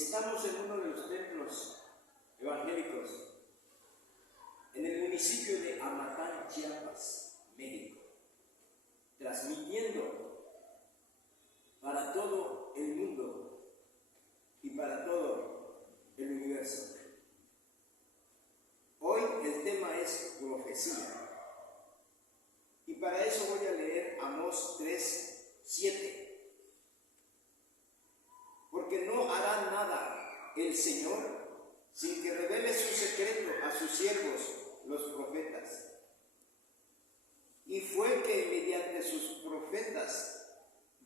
Estamos en uno de los templos evangélicos en el municipio de Amatán, Chiapas, México, transmitiendo para todo el mundo y para todo el universo. Hoy el tema es profecía. Y para eso voy a leer Amós 3:7. Porque no hará nada el Señor sin que revele su secreto a sus siervos, los profetas. Y fue que mediante sus profetas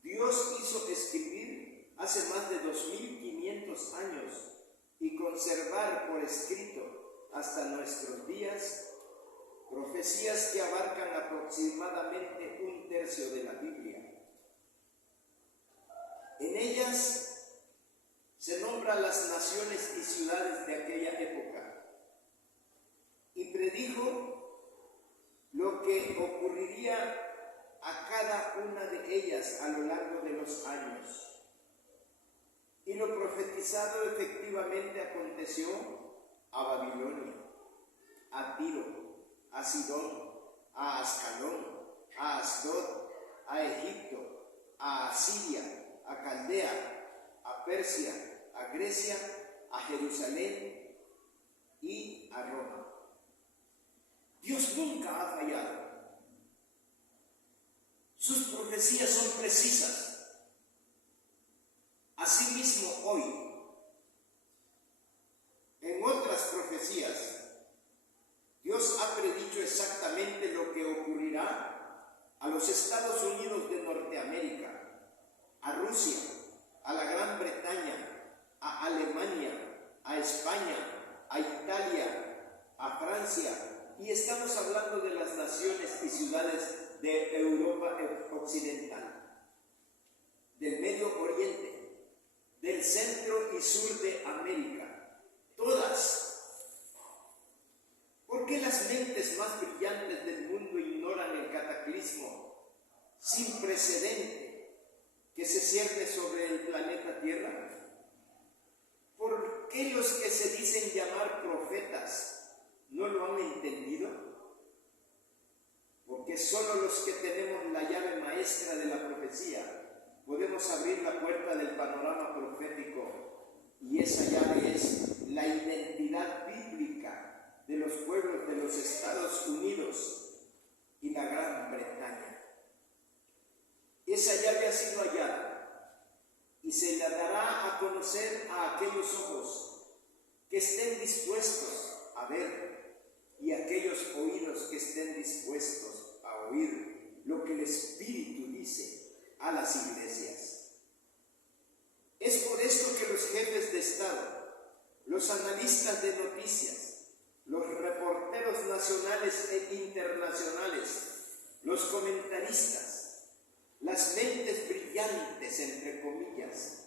Dios hizo escribir hace más de 2500 años y conservar por escrito hasta nuestros días profecías que abarcan aproximadamente 1/3 de la Biblia. En ellas se nombran las naciones y ciudades de aquella época y predijo lo que ocurriría a cada una de ellas a lo largo de los años. Y lo profetizado efectivamente aconteció a Babilonia, a Tiro, a Sidón, a Ascalón, a Asdod, a Egipto, a Asiria, a Caldea, a Persia, a Grecia, a Jerusalén y a Roma. Dios nunca ha fallado. Sus profecías son precisas. Asimismo hoy, en otras profecías, Dios ha predicho exactamente lo que ocurrirá a los Estados Unidos de Norteamérica, a Rusia, a la Gran Bretaña, a Alemania, a España, a Italia, a Francia, y estamos hablando de las naciones y ciudades de Europa Occidental, del Medio Oriente, del centro y sur de América, todas. ¿Por qué las mentes más brillantes del mundo ignoran el cataclismo sin precedente que se cierne sobre el planeta Tierra? ¿Por qué los que se dicen llamar profetas no lo han entendido? Porque solo los que tenemos la llave maestra de la profecía podemos abrir la puerta del panorama profético, y esa llave es la identidad bíblica de los pueblos de los Estados Unidos y la Gran Bretaña. Esa llave ha sido hallada y se la dará a conocer a aquellos ojos que estén dispuestos a ver y a aquellos oídos que estén dispuestos a oír lo que el Espíritu dice a las iglesias. Es por esto que los jefes de Estado, los analistas de noticias, los reporteros nacionales e internacionales, los comentaristas, las mentes brillantes, entre comillas,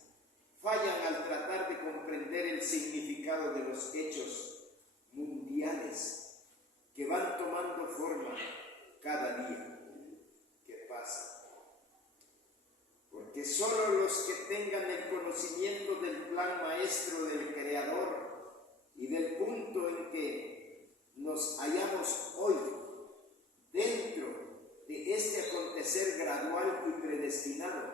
fallan al tratar de comprender el significado de los hechos mundiales que van tomando forma cada día que pasa. Porque solo los que tengan el conocimiento del plan maestro del Creador y del punto en que nos hallamos hoy dentro de este acontecer gradual y predestinado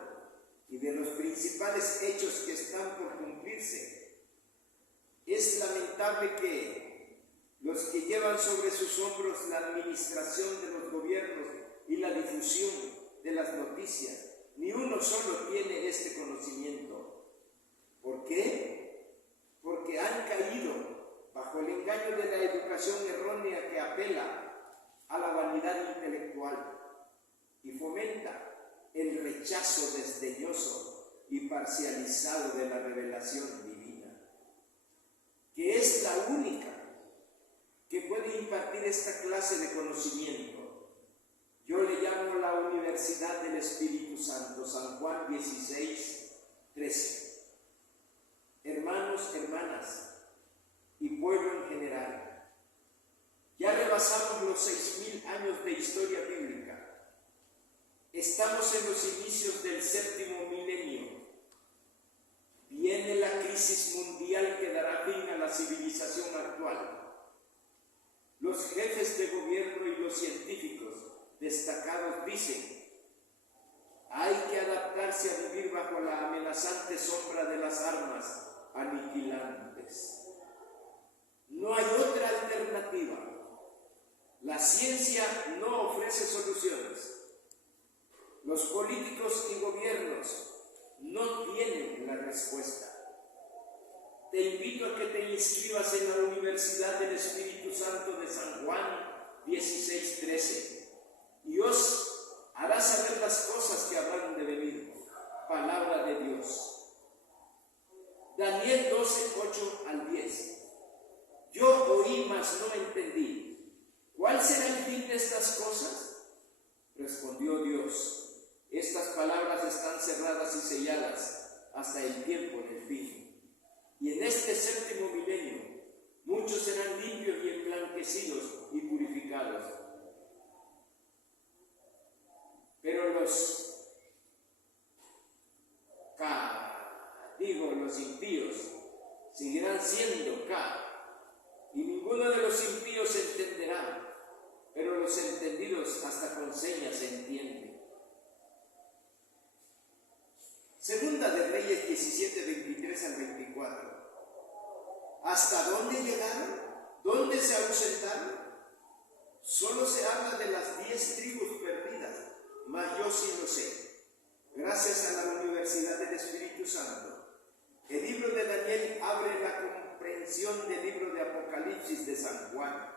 y de los principales hechos que están por cumplirse, es lamentable que los que llevan sobre sus hombros la administración de los gobiernos y la difusión de las noticias, ni uno solo tiene este conocimiento. ¿Por qué? Porque han caído bajo el engaño de la educación errónea que apela a la vanidad intelectual y fomenta el rechazo desdeñoso y parcializado de la revelación divina, que es la única que puede impartir esta clase de conocimiento. Yo le llamo la Universidad del Espíritu Santo, San Juan 16:13. Hermanos, hermanas y pueblo en general, ya rebasamos los 6000 años de historia bíblica. Estamos en los inicios del 7º milenio. Viene la crisis mundial destacados dicen: hay que adaptarse a vivir bajo la amenazante sombra de las armas aniquilantes. No hay otra alternativa. La ciencia no ofrece soluciones. Los políticos y gobiernos no tienen la respuesta. Te invito a que te inscribas en la Universidad del Espíritu Santo de San Juan 16:13 y os hará saber las cosas que habrán de venir. Palabra de Dios. Daniel 12:8 al 10. Yo oí, mas no entendí. ¿Cuál será el fin de estas cosas? Respondió Dios: estas palabras están cerradas y selladas hasta el tiempo del fin. Y en este séptimo milenio, muchos serán limpios y emblanquecidos y purificados. Pero los impíos seguirán siendo y ninguno de los impíos entenderá, pero los entendidos hasta con señas se entienden. Segunda de Reyes 17, 23 al 24. ¿Hasta dónde llegaron? ¿Dónde se ausentaron? Solo se habla de las 10 tribus perdidas, mas yo sí lo sé. Gracias a la Universidad del Espíritu Santo, el libro de Daniel abre la comprensión del libro de Apocalipsis de San Juan.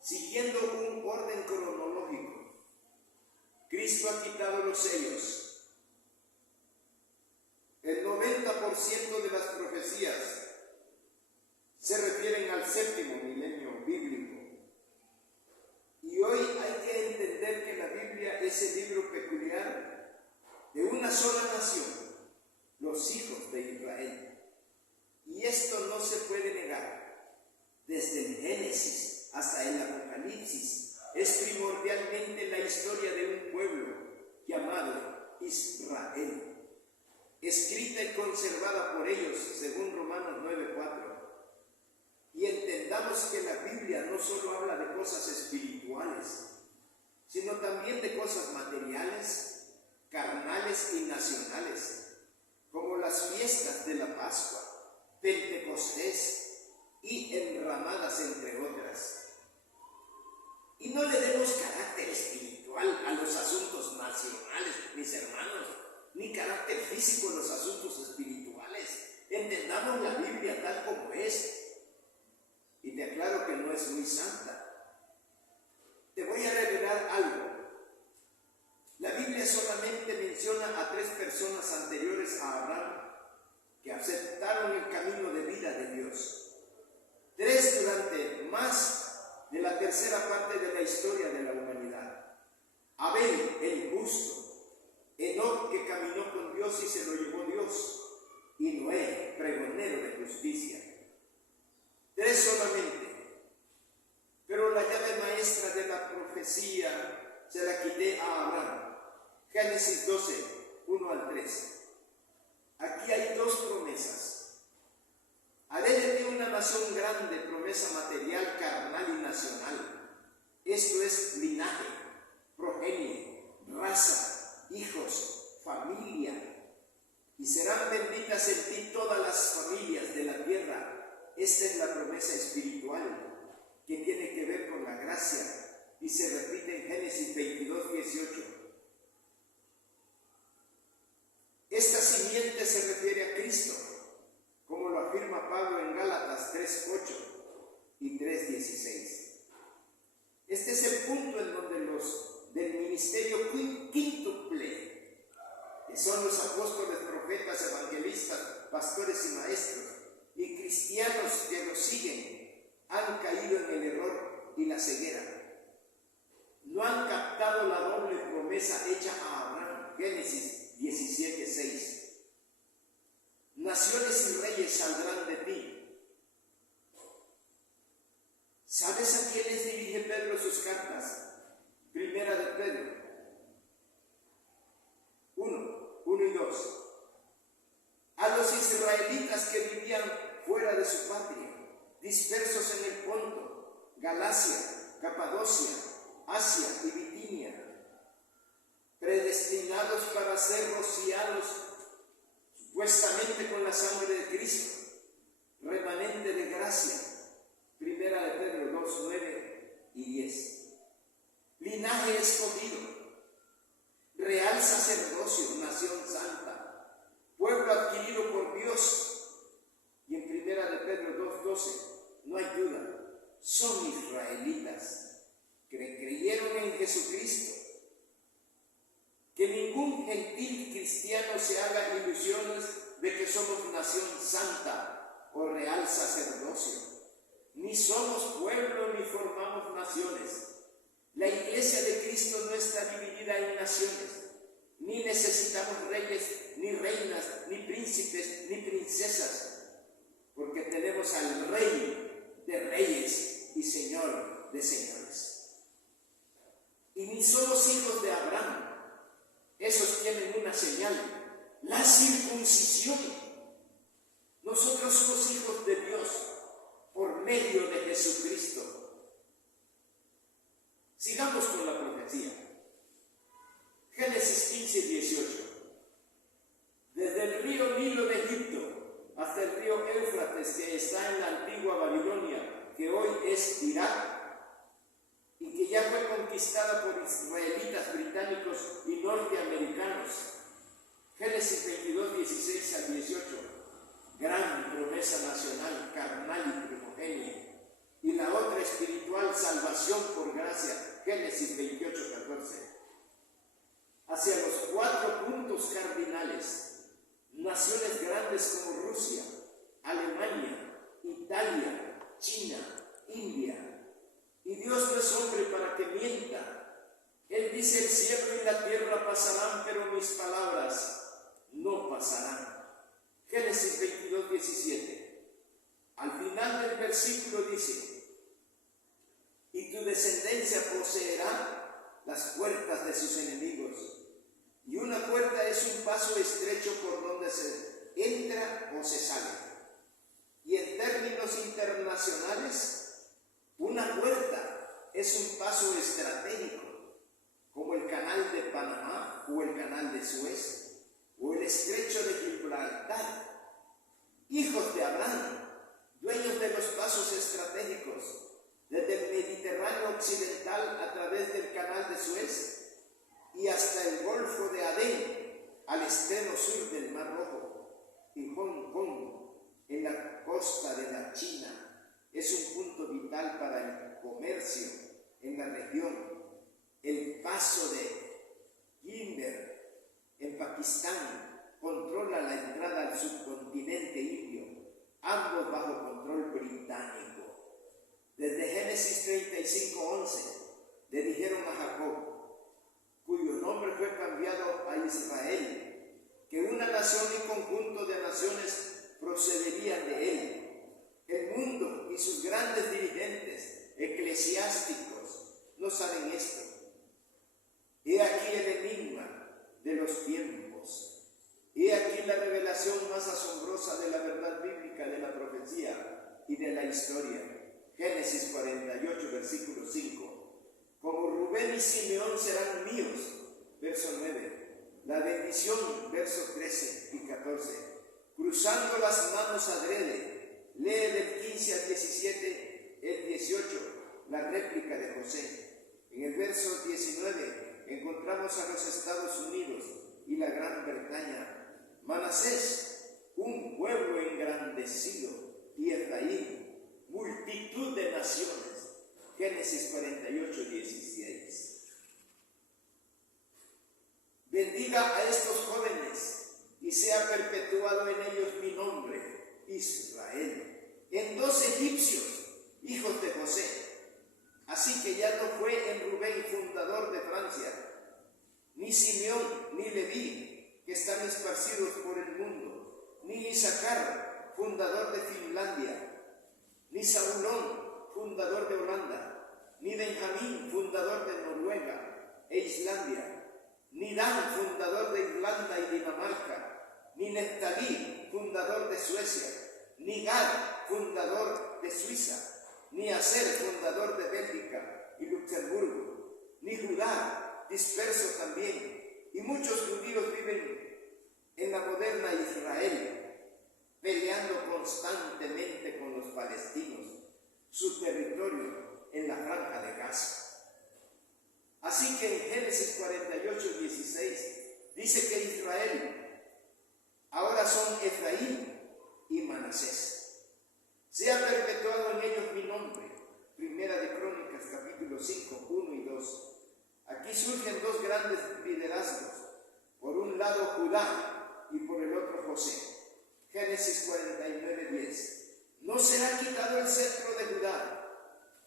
Siguiendo un orden cronológico, Cristo ha quitado los sellos. El 90% de las profecías se refieren al séptimo milenio bíblico. Y hoy hay que entender que la Biblia es el libro peculiar de una sola nación, los hijos de Israel. Y esto no se puede negar. Desde el Génesis hasta el Apocalipsis es primordialmente la historia de un pueblo llamado Israel, escrita y conservada por ellos, según Romanos 9:4. Y entendamos que la Biblia no solo habla de cosas espirituales, sino también de cosas materiales, carnales y nacionales, como las fiestas de la Pascua, Pentecostés y enramadas, entre otras. Y no le demos carácter espiritual a los asuntos nacionales, mis hermanos, ni carácter físico en los asuntos espirituales. Entendamos la Biblia tal como es. Y te aclaro que no es muy santa. Te voy a revelar algo. La Biblia solamente menciona a 3 personas anteriores a Abraham que aceptaron el camino de vida de Dios. 3 durante más de la tercera parte de la historia de la humanidad. Abel, el justo; Enoc, que caminó con Dios y se lo llevó Dios; y Noé, pregonero de justicia. 3 solamente. Pero la llave maestra de la profecía se la quité a Abraham. Génesis 12, 1 al 3. Aquí hay 2 promesas. Haré de ti una nación grande, promesa material, carnal y nacional. Esto es linaje, progenie, raza, hijos, familia. Y serán benditas en ti todas las familias de la tierra. Esta es la promesa espiritual que tiene que ver con la gracia y se repite en Génesis 22, 18. Esta simiente se refiere a Cristo, como lo afirma Pablo en Gálatas 3:8 y 3:16. Este es el punto en donde los del ministerio quíntuple, que son los apóstoles, profetas, evangelistas, pastores y maestros, y cristianos que los siguen, han caído en el error y la ceguera. No han captado la doble promesa hecha a Abraham. Génesis 17:6. Naciones y reyes saldrán de ti. ¿Sabes a quiénes dirige Pedro sus cartas? Primera de Pedro 1 y 2. A los israelitas que vivían fuera de su patria, dispersos en el Ponto, Galacia, Capadocia, Asia y Bitinia, predestinados para ser rociados supuestamente con la sangre de Cristo, remanente de gracia. Primera de Pedro 2, 9 y 10. Linaje escogido, real sacerdocio, nación santa, pueblo adquirido por Dios. Y en Primera de Pedro 2, 12, no hay duda, son israelitas que creyeron en Jesucristo. Que ningún gentil cristiano se haga ilusiones de que somos nación santa o real sacerdocio. Ni somos pueblo ni formamos naciones. La iglesia de Cristo no está dividida en naciones. Ni necesitamos reyes, ni reinas, ni príncipes, ni princesas. Porque tenemos al Rey de reyes y Señor de señores. Y ni somos hijos de Abraham. Esos tienen una señal, la circuncisión. Nosotros somos hijos de Dios por medio de Jesucristo. Sigamos con la profecía. Génesis 15, 18. Desde el río Nilo de Egipto hasta el río Éufrates, que está en la antigua Babilonia, que hoy es Irak, y que ya fue conquistada por israelitas, británicos y norteamericanos. Génesis 22, 16 al 18. Gran promesa nacional, carnal y primogénita. Y la otra espiritual, salvación por gracia. Génesis 28, 14. Hacia los 4 puntos cardinales, naciones grandes como Rusia, Alemania, Italia, China, India. Y Dios no es hombre para que mienta. Él dice: el cielo y la tierra pasarán, pero mis palabras no pasarán. Génesis 22, 17. Al final del versículo dice: y tu descendencia poseerá las puertas de sus enemigos. Y una puerta es un paso estrecho por donde se entra o se sale. Y en términos internacionales, una puerta es un paso estratégico, como el canal de Panamá o el canal de Suez o el estrecho de Gibraltar. Hijos de Abraham, dueños de los pasos estratégicos, desde el Mediterráneo occidental a través del canal de Suez y hasta el Golfo de Adén, al extremo sur del Mar Rojo, y Hong Kong, en la costa de la China. Es un punto vital para el comercio en la región. El paso de Gimber en Pakistán controla la entrada al subcontinente indio, ambos bajo control británico. Desde Génesis 35:11 le dijeron a Jacob, cuyo nombre fue cambiado a Israel, que una nación y conjunto de naciones procederían de él. El mundo y sus grandes dirigentes eclesiásticos no saben esto. He aquí el enigma de los tiempos. He aquí la revelación más asombrosa de la verdad bíblica, de la profecía y de la historia. Génesis 48, versículo 5. Como Rubén y Simeón serán míos. Verso 9. La bendición, verso 13 y 14. Cruzando las manos adrede. Lee del 15 al 17, el 18, la réplica de José. En el verso 19 encontramos a los Estados Unidos y la Gran Bretaña. Manasés, un pueblo engrandecido, y Efraín, multitud de naciones. Génesis 48, 16. Bendiga a estos jóvenes y sea perpetuado en ellos mi nombre, Israel. En 2 egipcios, hijos de José. Así que ya no fue en Rubén, fundador de Francia, ni Simeón, ni Leví, que están esparcidos por el mundo, ni Isaacar, fundador de Finlandia, ni Zabulón, fundador de Holanda, ni Benjamín, fundador de Noruega e Islandia, ni Dan, fundador de Irlanda y Dinamarca, ni Neftalí, fundador de Suecia, ni Gad, fundador de Suiza, ni Aser, fundador de Bélgica y Luxemburgo, ni Judá, disperso también, y muchos judíos viven en la moderna Israel, peleando constantemente con los palestinos, su territorio en la franja de Gaza. Así que en Génesis 48:16 dice que Israel ahora son Efraín y Manasés. Se ha perpetuado en ellos mi nombre. Primera de Crónicas, capítulo 5, 1 y 2. Aquí surgen dos grandes liderazgos. Por un lado Judá y por el otro José. Génesis 49:10. No será quitado el cetro de Judá,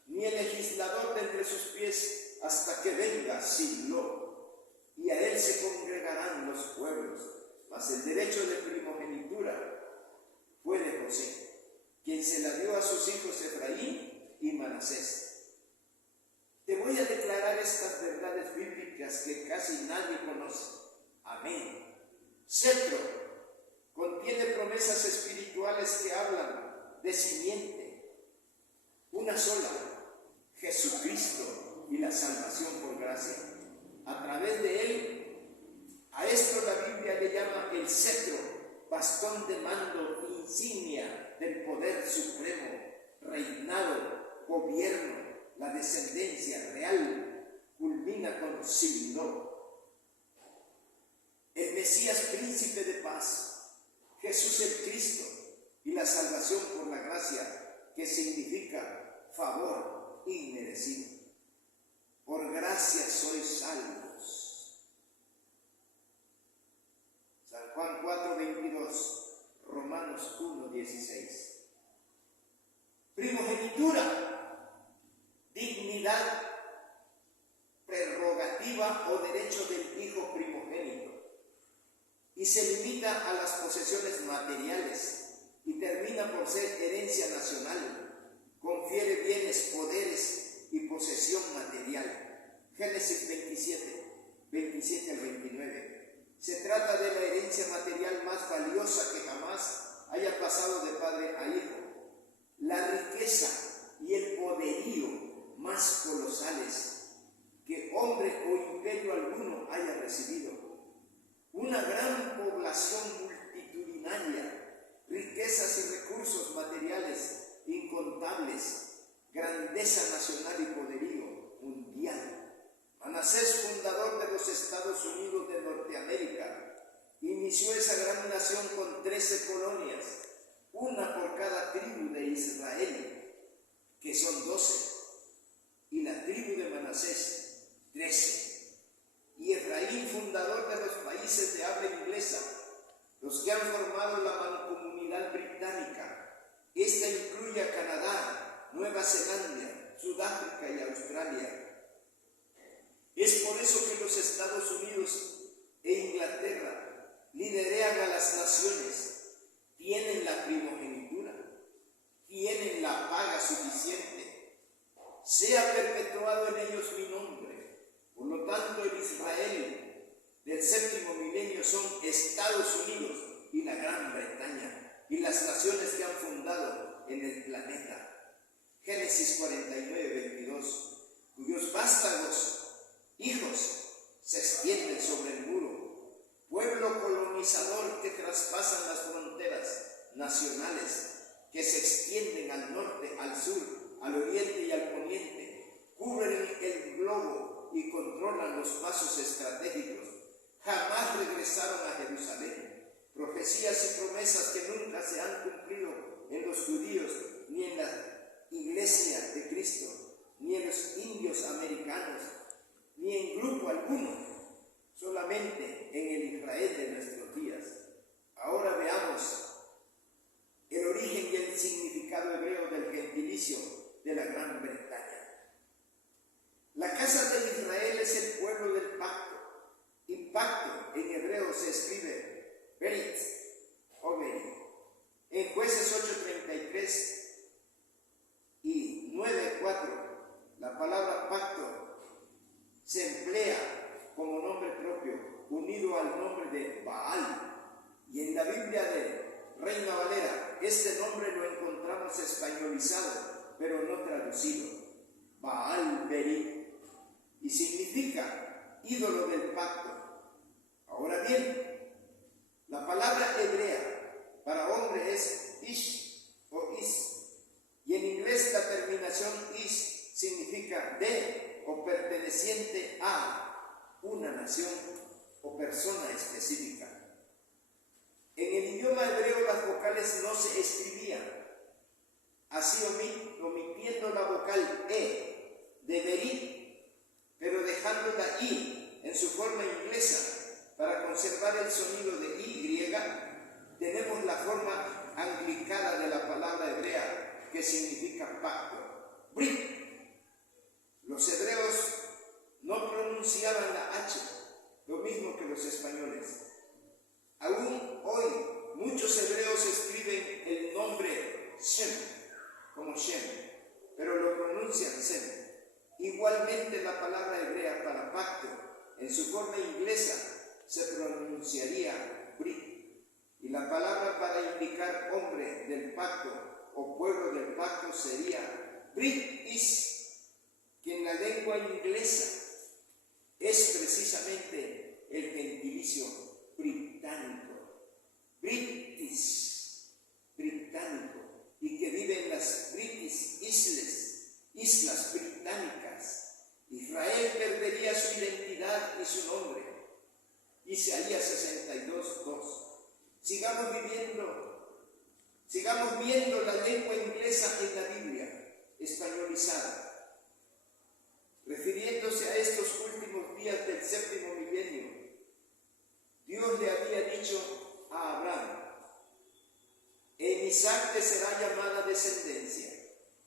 ni el legislador de entre sus pies, hasta que venga Silo, y a él se congregarán los pueblos. Mas el derecho de primogenitura fue de José, quien se la dio a sus hijos Efraín y Manasés. Te voy a declarar estas verdades bíblicas que casi nadie conoce. Amén. Cetro contiene promesas espirituales que hablan de simiente, una sola, Jesucristo y la salvación por gracia. A través de él, a esto la Biblia le llama el cetro, bastón de mando, insignia del poder supremo, reinado, gobierno, la descendencia real, culmina con Silo. El Mesías, príncipe de paz, Jesús el Cristo y la salvación por la gracia, que significa favor inmerecido. Por gracia sois salvos. San Juan 4:22, Romanos 1:16. Primogenitura, dignidad, prerrogativa o derecho del hijo primogénito, y se limita a las posesiones materiales y termina por ser herencia nacional, confiere bienes, poderes y posesión material. Génesis 27 al 29. Se trata de la herencia material más valiosa que jamás haya pasado de padre a hijo. La riqueza y el poderío más colosales que hombre o imperio alguno haya recibido. Una gran población multitudinaria, riquezas y recursos materiales incontables, grandeza nacional y poderío mundial. Manasés, fundador de los Estados Unidos de Norteamérica, inició esa gran nación con 13 colonias, una por cada tribu de Israel, que son 12, y la tribu de Manasés, 13. Y Efraín, fundador de los países de habla inglesa, los que han formado la mancomunidad británica. Esta incluye a Canadá, Nueva Zelanda, Sudáfrica y Australia. Es por eso que los Estados Unidos e Inglaterra liderean a las naciones, tienen la primogenitura, tienen la paga suficiente. Sea perpetuado en ellos mi nombre. Por lo tanto, el Israel del séptimo milenio son Estados Unidos y la Gran Bretaña y las naciones que han fundado en el planeta. Génesis 49:22, cuyos vástagos, hijos, se extienden sobre el muro, pueblo colonizador que traspasan las fronteras nacionales, que se extienden al norte, al sur, al oriente y al poniente, cubren el globo y controlan los pasos estratégicos. Jamás regresaron a Jerusalén. Profecías y promesas que nunca se han cumplido en los judíos, ni en la iglesia de Cristo, ni en los indios americanos, ni en grupo alguno, solamente en el Israel de nuestros días. Ahora veamos el origen y el significado hebreo del gentilicio de la Gran Bretaña. La casa de Israel es el pueblo del pacto, y pacto en hebreo se escribe Berit o Beri. En Jueces 8:33 y 9:4, la palabra pacto se emplea como nombre propio, unido al nombre de Baal. Y en la Biblia de Reina Valera, este nombre lo encontramos españolizado, pero no traducido. Baal Beri. y significa ídolo del pacto. Ahora bien, la palabra hebrea para hombre es ish o is, y en inglés la terminación is significa de o perteneciente a una nación o persona específica. En el idioma hebreo las vocales no se escribían, así omitiendo la vocal e de berit, pero dejando la i en su forma inglesa para conservar el sonido de y, tenemos la forma anglicana de la palabra hebrea que significa pacto, brit. Los hebreos no pronunciaban la H, lo mismo que los españoles. Aún hoy muchos hebreos escriben el nombre Shem como Shem, pero lo pronuncian Sem. Igualmente la palabra hebrea para pacto en su forma inglesa se pronunciaría Brit, y la palabra para indicar hombre del pacto o pueblo del pacto sería Brit Is, que en la lengua inglesa es precisamente el gentilicio británico, British, británico, y que vive en las British islas británicas. Israel perdería su identidad y su nombre. Isaías 62:2. Sigamos viendo la lengua inglesa en la Biblia españolizada. Refiriéndose a estos últimos días del séptimo milenio, Dios le había dicho a Abraham: en Isaac te será llamada descendencia.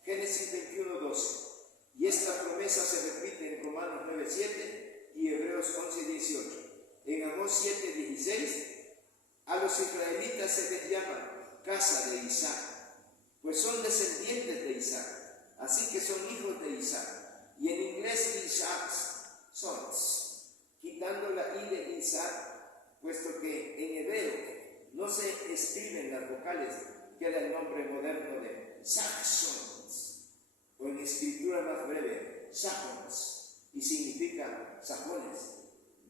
Génesis 21:12. Y esta promesa se repite en Romanos 9:7 y Hebreos 11:18. En Amós 7:16, a los israelitas se les llama casa de Isaac, pues son descendientes de Isaac, así que son hijos de Isaac. Y en inglés Isaac's sons, quitando la i de Isaac, puesto que en hebreo no se escriben las vocales, queda el nombre moderno de Saxons, o en escritura más breve, Sajons, y significa sajones.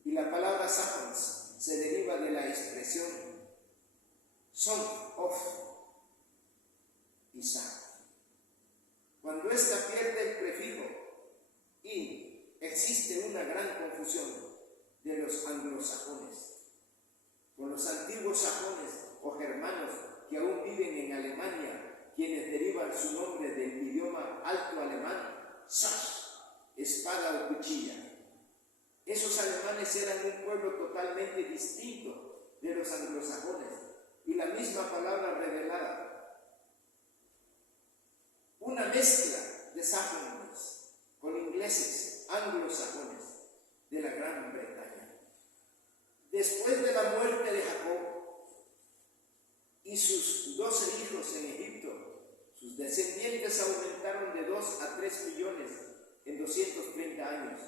Y la palabra Sajons se deriva de la expresión son of Isaac. Cuando ésta pierde el prefijo y existe una gran confusión de los anglosajones con los antiguos sajones o germanos que aún viven en Alemania, quienes derivan su nombre del idioma alto alemán, Sach, espada o cuchilla. Esos alemanes eran un pueblo totalmente distinto de los anglosajones, y la misma palabra revelada, una mezcla de sajones con ingleses, anglosajones de la Gran Bretaña. Después de la muerte de Jacob y sus 12 hijos en Egipto, sus descendientes aumentaron de 2 a 3 millones en 230 años,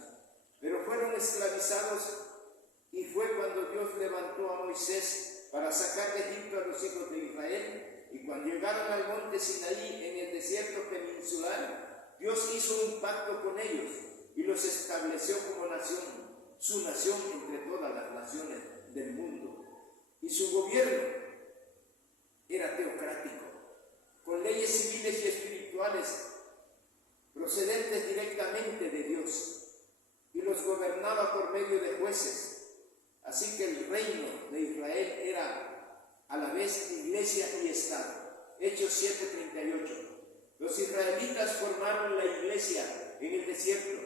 pero fueron esclavizados, y fue cuando Dios levantó a Moisés para sacar de Egipto a los hijos de Israel. Y cuando llegaron al monte Sinaí en el desierto peninsular, Dios hizo un pacto con ellos y los estableció como nación, su nación entre todas las naciones del mundo. Y su gobierno era teocrático, con leyes civiles y espirituales procedentes directamente de Dios, y los gobernaba por medio de jueces. Así que el reino de Israel era a la vez iglesia y estado. Hechos 7:38. Los israelitas formaron la iglesia en el desierto,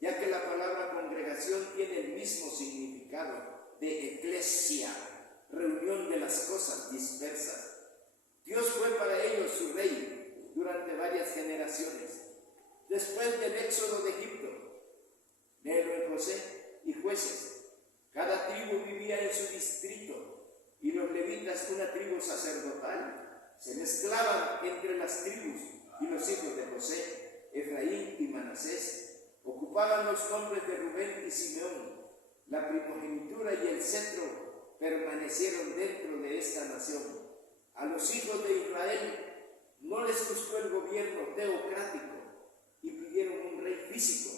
ya que la palabra congregación tiene el mismo significado de eclesia, reunión de las cosas dispersas. Dios fue para ellos su rey durante varias generaciones. Después del éxodo de Egipto, léelo en José y Jueces, cada tribu vivía en su distrito, y los levitas, una tribu sacerdotal, se mezclaban entre las tribus, y los hijos de José, Efraín y Manasés, ocupaban los nombres de Rubén y Simeón. La primogenitura y el cetro permanecieron dentro de esta nación. A los hijos de Israel no les gustó el gobierno teocrático y pidieron un rey físico.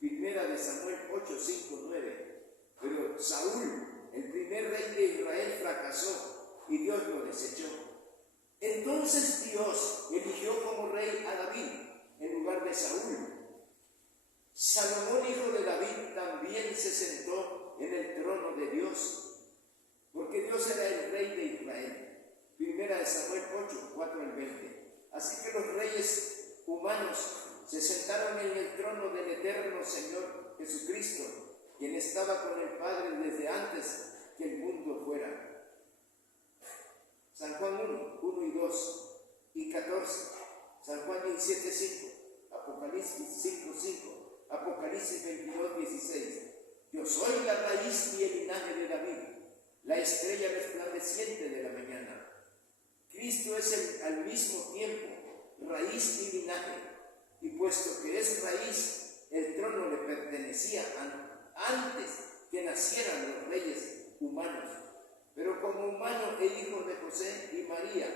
1 Primera de Samuel 8, 5, 9. Pero Saúl, el primer rey de Israel, fracasó y Dios lo desechó. Entonces Dios eligió como rey a David en lugar de Saúl. Salomón, hijo de David, también se sentó en el trono de Dios, porque Dios era el rey de Israel. Primera de Samuel 8, 4 al 20. Así que los reyes humanos se sentaron en el trono del eterno Señor Jesucristo, quien estaba con el Padre desde antes que el mundo fuera. San Juan 1, 1 y 2 y 14, San Juan 17, 5, Apocalipsis 5, 5, Apocalipsis 22, 16. Yo soy la raíz y el linaje de David, la estrella resplandeciente de la mañana. Cristo es al mismo tiempo raíz y linaje, y puesto que es raíz, el trono le pertenecía antes que nacieran los reyes humanos, pero como humano e hijo de José y María,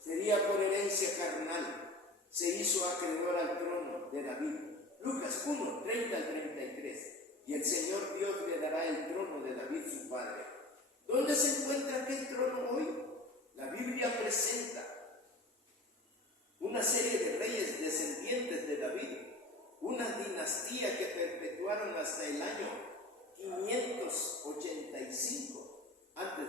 sería por herencia carnal, se hizo acreedor al trono de David. Lucas 1, 30 al 33. Y el Señor Dios le dará el trono de David su padre. ¿Dónde se encuentra aquel trono hoy? La Biblia presenta una serie de reyes descendientes de David, una dinastía que perpetuaron hasta el año 585 a.C.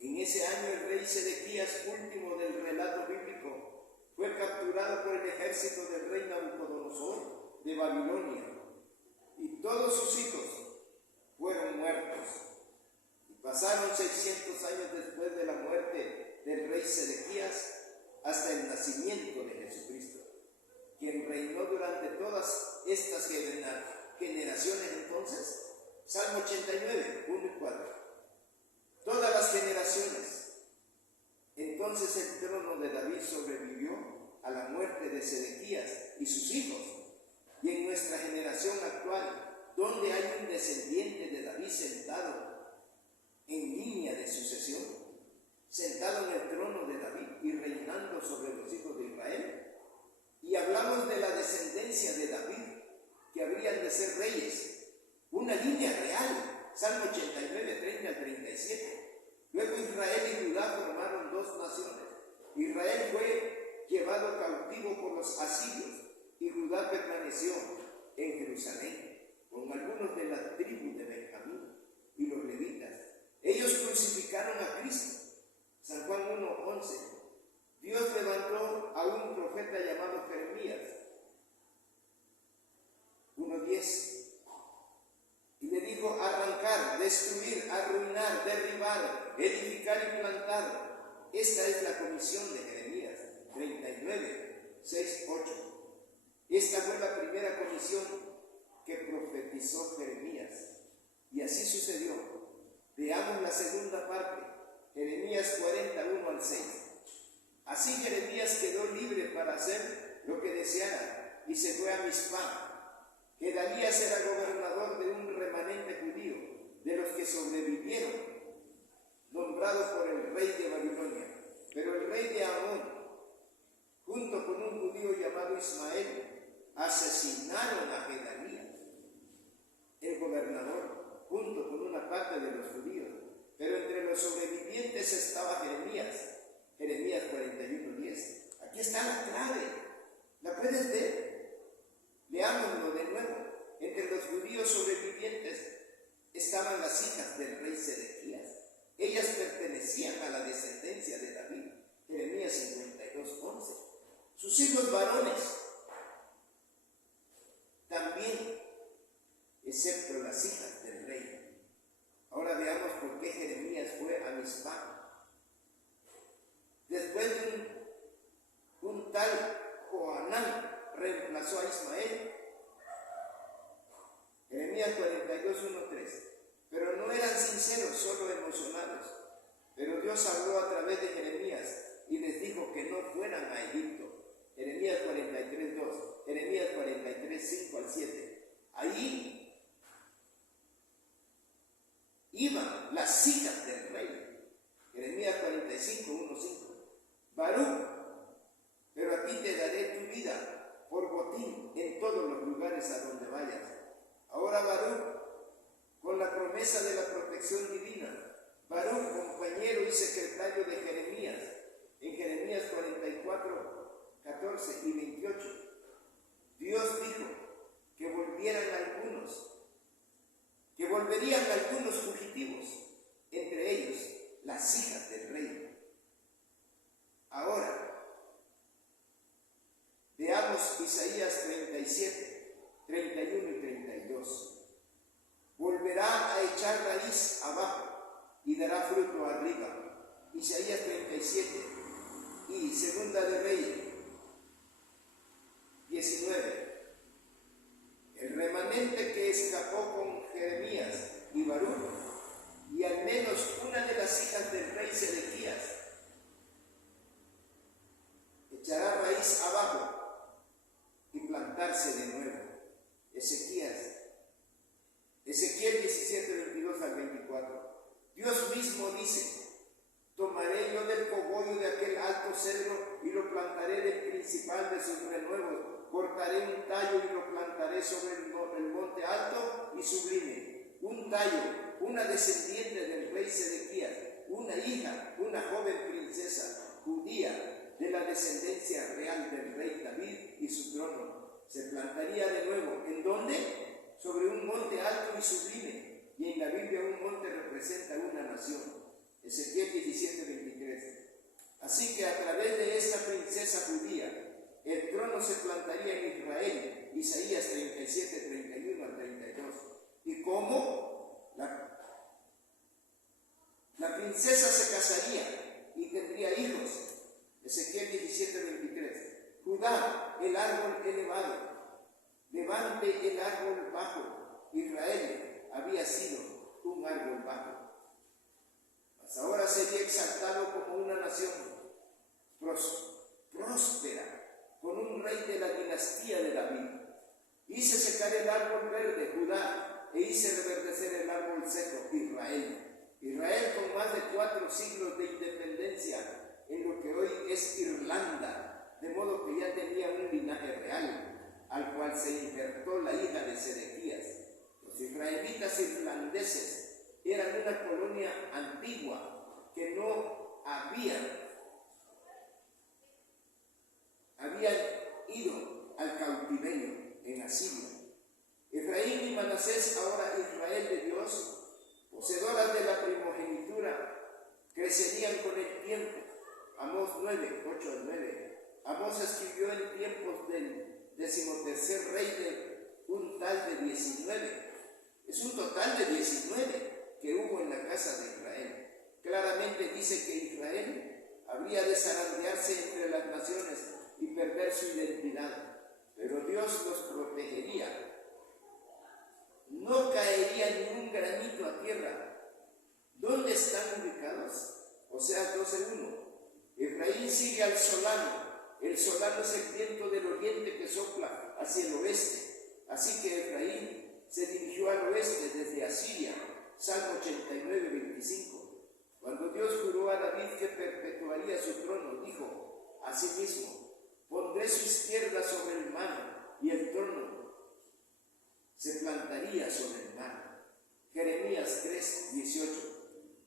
En ese año el rey Sedequías, último del relato bíblico, fue capturado por el ejército del rey Nabucodonosor de Babilonia, y todos sus hijos fueron muertos. Y pasaron 600 años después de la muerte del rey Sedequías hasta el nacimiento de Jesucristo, quien reinó durante todas estas generaciones entonces. Salmo 89, 1 y 4. Todas las generaciones. Entonces el trono de David sobrevivió a la muerte de Sedequías y sus hijos. Y en nuestra generación actual, donde hay un descendiente de David sentado en línea de sucesión, sentado en el trono de David y reinando sobre los hijos de Israel. Y hablamos de la descendencia de David, que habrían de ser reyes, una línea real. Salmo 89, 30 al 37. Luego Israel y Judá formaron dos naciones. Israel fue llevado cautivo por los asirios y Judá permaneció en Jerusalén con algunos de la tribu de Benjamín y los levitas. Ellos crucificaron a Cristo. San Juan 1, 11. Dios levantó a un profeta llamado Jeremías, 1:10, y le dijo: arrancar, destruir, arruinar, derribar, edificar y plantar. Esta es la comisión de Jeremías 39, 6, 8. Esta fue la primera comisión que profetizó Jeremías, y así sucedió. Veamos la segunda parte, Jeremías 41 al 6. Así Jeremías quedó libre para hacer lo que deseara y se fue a Mizpah. Gedalías era gobernador de un remanente judío, de los que sobrevivieron, nombrado por el rey de Babilonia. Pero el rey de Amón, junto con un judío llamado Ismael, asesinaron a Gedalías, el gobernador, junto con una parte de los judíos. Pero entre los sobrevivientes estaba Jeremías. Jeremías 41:10. Aquí está la clave. ¿La puedes ver? Leámoslo de nuevo. Entre los judíos sobrevivientes estaban las hijas del rey Sedequías. Ellas pertenecían a la descendencia de David. Jeremías 52:11. Sus hijos varones también, excepto las hijas del rey. Ahora veamos por qué Jeremías fue a Mizpah. Después de un tal Joanán reemplazó a Ismael. Jeremías 42, 1, 3. Pero no eran sinceros, solo emocionados. Pero Dios habló a través de Jeremías y les dijo que no fueran a Egipto. Jeremías 43, 2. Jeremías 43, 5 al 7. Ahí iban las hijas del rey. Jeremías 45, 1, 5. Baruch, pero a ti te volverían algunos fugitivos, entre ellos las hijas del rey. Ahora, veamos Isaías 37, 31 y 32. Volverá a echar raíz abajo y dará fruto arriba. Isaías 37 y Segunda de Reyes 19. El remanente que escapó con Jeremías y Baruch y al menos una de las hijas del rey Sedequías echará raíz abajo y plantarse de nuevo. Ezequiel 17, 22 al 24. Dios mismo dice: tomaré yo del cogollo de aquel alto cedro y lo plantaré del principal de sus renuevos. Cortaré un tallo y lo plantaré sobre el monte alto y sublime. Un tallo, una descendiente del rey Sedequías, una hija, una joven princesa judía de la descendencia real del rey David y su trono. Se plantaría de nuevo. ¿En dónde? Sobre un monte alto y sublime. Y en la Biblia un monte representa una nación. Ezequiel 17, 23. Así que a través de esta princesa judía, el trono se plantaría en Israel. Isaías 37, 31 al 32. ¿Y cómo? La princesa se casaría y tendría hijos. Ezequiel 17, 23. Judá, el árbol elevado, levante el árbol bajo. Israel había sido un árbol bajo. Mas ahora sería exaltado como una nación próspera, con un rey de la dinastía de David. Hice secar el árbol verde, Judá, e hice reverdecer el árbol seco, Israel. Israel con más de 4 siglos de independencia en lo que hoy es Irlanda, de modo que ya tenía un linaje real, al cual se injertó la hija de Sedequías. Los israelitas irlandeses eran una colonia antigua que no habían ido al cautiverio en Asiria. Efraín y Manasés, ahora Israel de Dios, poseedoras de la primogenitura, crecerían con el tiempo. Amós 9, 8 al 9. Amós escribió en tiempos del 13º rey de un tal de 19. Es un total de 19 que hubo en la casa de Israel. Claramente dice que Israel habría de zarandearse entre las naciones y perder su identidad, pero Dios los protegería. No caería ni un granito a tierra. ¿Dónde están ubicados? Oseas 12:1. Efraín sigue al solano. El solano es el viento del oriente que sopla hacia el oeste. Así que Efraín se dirigió al oeste desde Asiria. Salmo 89, 25. Cuando Dios juró a David que perpetuaría su trono, dijo asimismo: pondré su izquierda sobre el mar y el trono se plantaría sobre el mar. Jeremías 3, 18.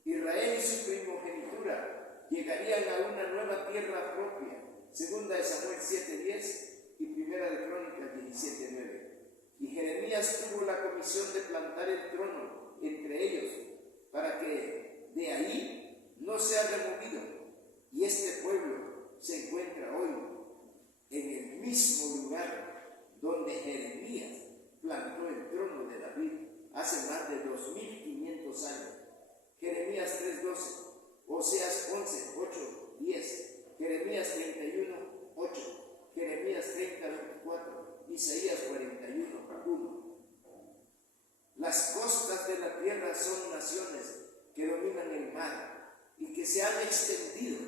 Israel y su primogenitura llegarían a una nueva tierra propia. Segunda de Samuel 7, 10 y Primera de Crónicas 17, 9. Y Jeremías tuvo la comisión de plantar el trono entre ellos, para que de ahí no sea removido. Y este pueblo se encuentra hoy en el mismo lugar donde Jeremías plantó el trono de David hace más de 2500 años. Jeremías 3:12, Oseas 11, 8, 10, Jeremías 31, 8, Jeremías 30, 24, Isaías 41, 1. Las costas de la tierra son naciones que dominan el mar y que se han extendido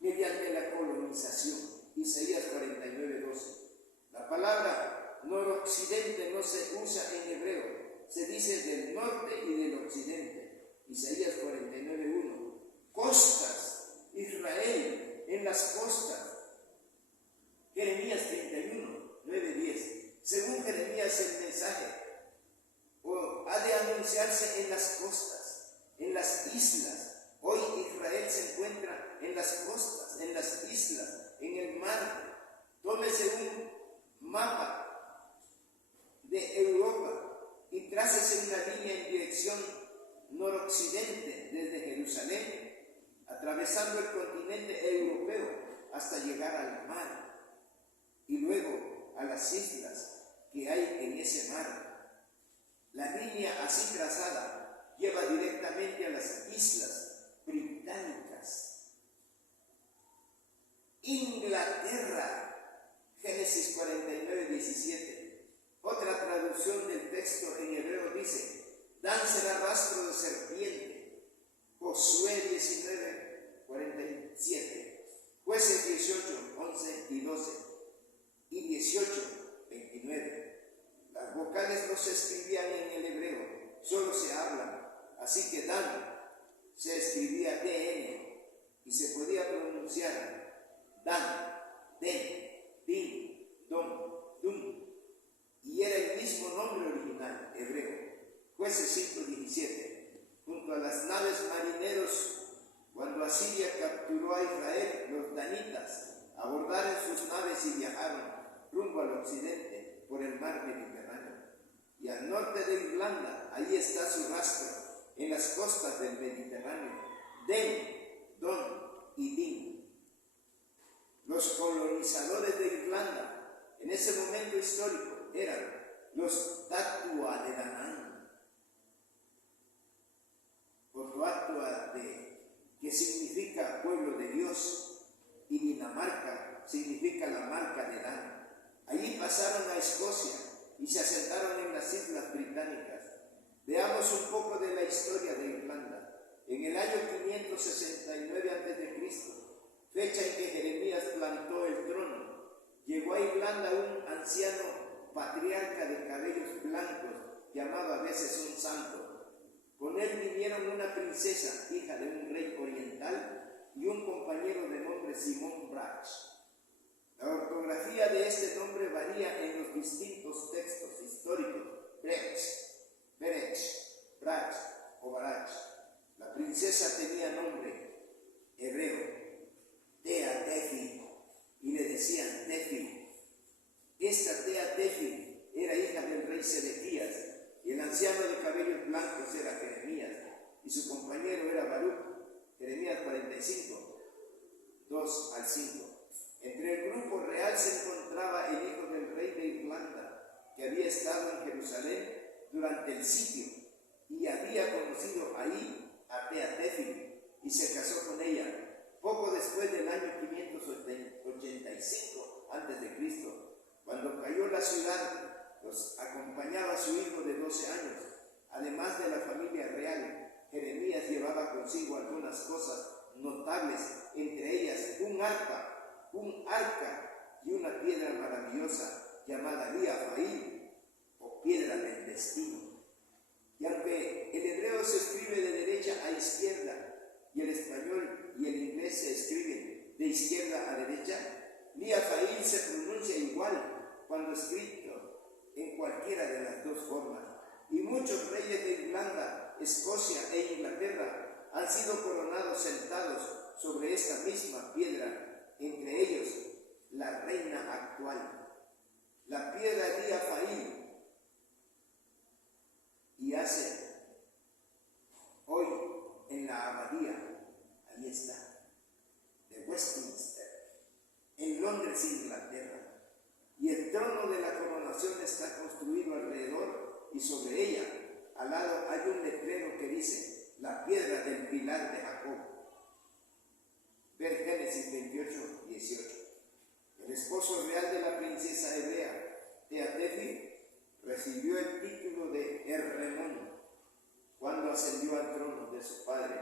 mediante la colonización. Isaías 49, 12. La palabra noroccidente no se usa en hebreo, se dice del norte y del occidente. Isaías 49, 1. Costas, Israel en las costas. Jeremías 31, 9, 10. Según Jeremías, el mensaje ha de anunciarse en las costas, en las islas. Hoy Israel se encuentra en las costas, en las islas, en el mar. Tómese un mapa de Europa y trácese una línea en dirección noroccidente desde Jerusalén, atravesando el continente europeo hasta llegar al mar y luego a las islas que hay en ese mar. La línea así trazada lleva directamente a las islas británicas. Inglaterra, Génesis 49, 17. Otra traducción del texto en hebreo dice: Dan será rastro de serpiente. Josué 19, 47. Jueces 18, 11 y 12. Y 18, 29. Las vocales no se escribían en el hebreo, solo se hablan. Así que Dan se escribía DN y se podía pronunciar Dan, Den, Din, Dom, Dum. Y era el mismo nombre original hebreo. Jueces 5:17. Junto a las naves marineros, cuando Asiria capturó a Israel, los danitas abordaron sus naves y viajaron rumbo al occidente por el mar Mediterráneo. Y al norte de Irlanda, ahí está su rastro, en las costas del Mediterráneo. Den, Don y Din. Los colonizadores de Irlanda en ese momento histórico eran los Tatua de Danán. Tatua que significa pueblo de Dios, y Dinamarca significa la marca de Dan. Allí pasaron a Escocia y se asentaron en las islas británicas. Veamos un poco de la historia de Irlanda. En el año 569 a.C., fecha en que Jeremías plantó el trono, llegó a Irlanda un anciano patriarca de cabellos blancos, llamado a veces un santo. Con él vinieron una princesa, hija de un rey oriental, y un compañero de nombre Simón Brach. La ortografía de este nombre varía en los distintos textos históricos: Brech, Brach o Barach. La princesa tenía nombre hebreo, Tea Tefi, y le decían Tefi. Esta Tea Tefi era hija del rey Sedequías, y el anciano de cabellos blancos era Jeremías, y su compañero era Baruch. Jeremías 45, 2 al 5. Entre el grupo real se encontraba el hijo del rey de Irlanda, que había estado en Jerusalén durante el sitio, y había conocido ahí a Tea Tefi, y se casó con ella. Poco después del año 585 a.C., cuando cayó la ciudad, los acompañaba su hijo de 12 años. Además de la familia real, Jeremías llevaba consigo algunas cosas notables, entre ellas un arpa, un arca y una piedra maravillosa llamada Liafaí, o piedra del destino. Y aunque el hebreo se escribe de derecha a izquierda y el español y el inglés se escriben de izquierda a derecha, Liafaí se pronuncia igual cuando escrito en cualquiera de las dos formas. Y muchos reyes de Irlanda, Escocia e Inglaterra han sido coronados sentados sobre esta misma piedra, entre ellos la reina actual. La piedra Liafaí, y hace hoy en la abadía, ahí está, de Westminster, en Londres, Inglaterra. Y el trono de la coronación está construido alrededor, y sobre ella, al lado, hay un letrero que dice: la piedra del pilar de Jacob. Ver Génesis 28, 18. El esposo real de la princesa hebrea, Tea Tefi, recibió el título de Herremón cuando ascendió al trono de su padre,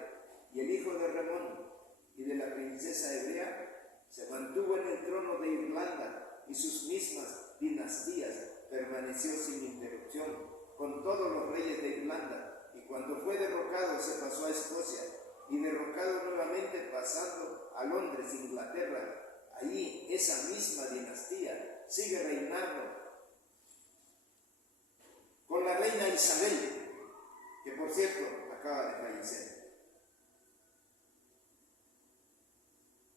y el hijo de Herremón y de la princesa hebrea se mantuvo en el trono de Irlanda, y sus mismas dinastías permaneció sin interrupción con todos los reyes de Irlanda. Y cuando fue derrocado se pasó a Escocia, y derrocado nuevamente pasando a Londres, Inglaterra. Allí esa misma dinastía sigue reinando con la reina Isabel, que por cierto acaba de fallecer.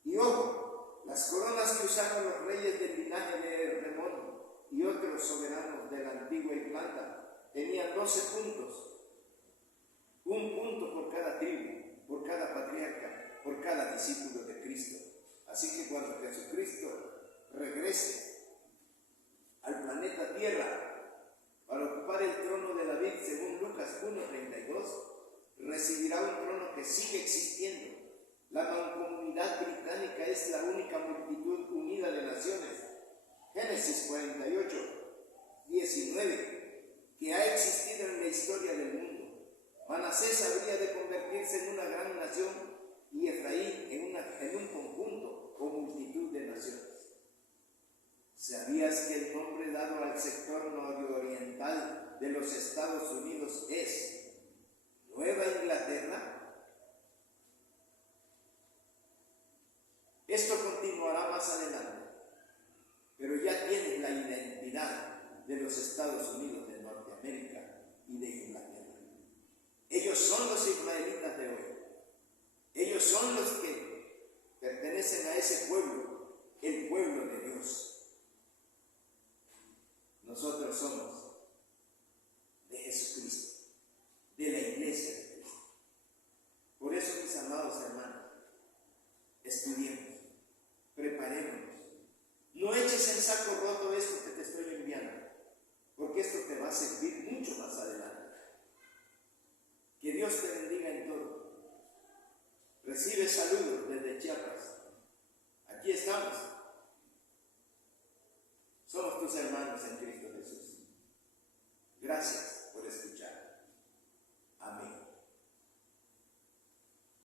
Y ojo, las coronas que usaron los reyes del linaje de Herremón y otros soberanos de la antigua Irlanda tenían 12 puntos, un punto por cada tribu, por cada patriarca, por cada discípulo de Cristo. Así que cuando Jesucristo regrese al planeta Tierra para ocupar el trono de David, según Lucas 1:32, recibirá un trono que sigue existiendo. La mancomunidad británica es la única multitud unida de naciones, Génesis 48:19, que ha existido en la historia del mundo. Manasés habría de convertirse en una gran nación y Efraín en un conjunto o multitud de naciones. ¿Sabías que el nombre dado al sector nororiental de los Estados Unidos es Nueva Inglaterra? Esto continuará más adelante, pero ya tienen la identidad de los Estados Unidos de Norteamérica y de Inglaterra. Ellos son los israelitas de hoy. Ellos son los que pertenecen a ese pueblo, el pueblo de Dios. Nosotros somos de Jesucristo, de la iglesia de Cristo. Por eso, mis amados hermanos, estudiemos, preparémonos. No eches en saco roto esto que te estoy enviando, porque esto te va a servir mucho más adelante. Que Dios te bendiga en todo. Recibe saludos desde Chiapas. Aquí estamos. Somos tus hermanos en Cristo Jesús.